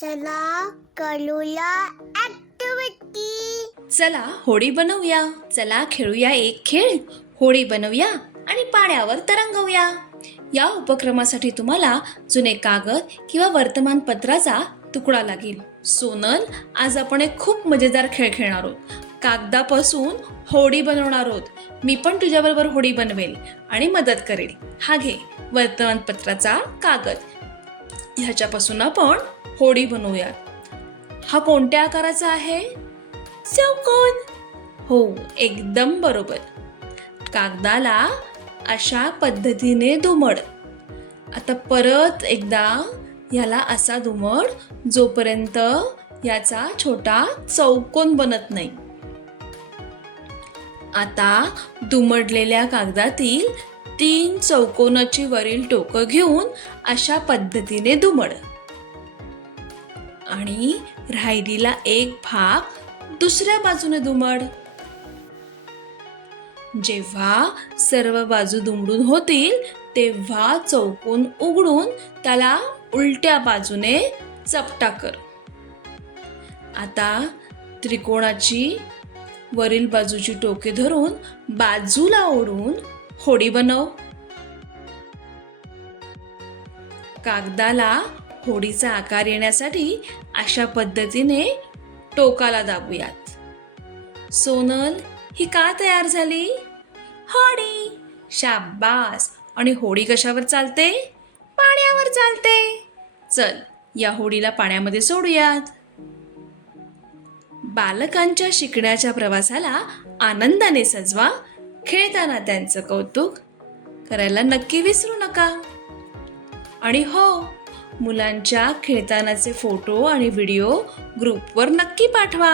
चला करूया ऍक्टिव्हिटी. चला होडी बनवूया. चला खेळूया एक खेळ. होडी बनवूया आणि पाण्यावर तरंगवूया. या उपक्रमासाठी तुम्हाला जुने कागद किंवा वर्तमानपत्राचा तुकडा लागेल. सोनल, आज आपण एक खूप मजेदार खेळ खेळणार आहोत. कागदापासून होडी बनवणार आहोत. मी पण तुझ्याबरोबर होडी बनवेल आणि मदत करेल. हा घे वर्तमानपत्राचा कागद. ह्याच्यापासून आपण होडी बनवूया. हा कोणत्या आकाराचा आहे? चौकोन. हो, एकदम बरोबर. कागदाला अशा पद्धतीने दुमड. आता परत एकदा याला असा दुमड जोपर्यंत याचा छोटा चौकोन बनत नाही. आता दुमडलेल्या कागदातील 3 चौकोनाची वरील टोकं घेऊन अशा पद्धतीने दुमड आणि राहिलेला एक भाग दुसऱ्या बाजूने दुमड. जेव्हा सर्व बाजू दुमडून होतील तेव्हा चौकोन उघडून त्याला उलट्या बाजूने चपटा कर. आता त्रिकोणाची वरील बाजूची टोके धरून बाजूला ओढून होडी बनव. कागदाला होडीचा आकार येण्यासाठी अशा पद्धतीने टोकाला दाबूयात. सोनल, ही का तयार झाली? होडी. शाबास. आणि होडी कशावर चालते? पाण्यावर चालते. चल, या होडीला पाण्यामध्ये सोडूयात. बालकांच्या शिकण्याच्या प्रवासाला आनंदाने सजवा. खेळताना त्यांचं कौतुक करायला नक्की विसरू नका. आणि हो, मुलांच्या खेळतानाचे फोटो आणि व्हिडिओ ग्रुपवर नक्की पाठवा.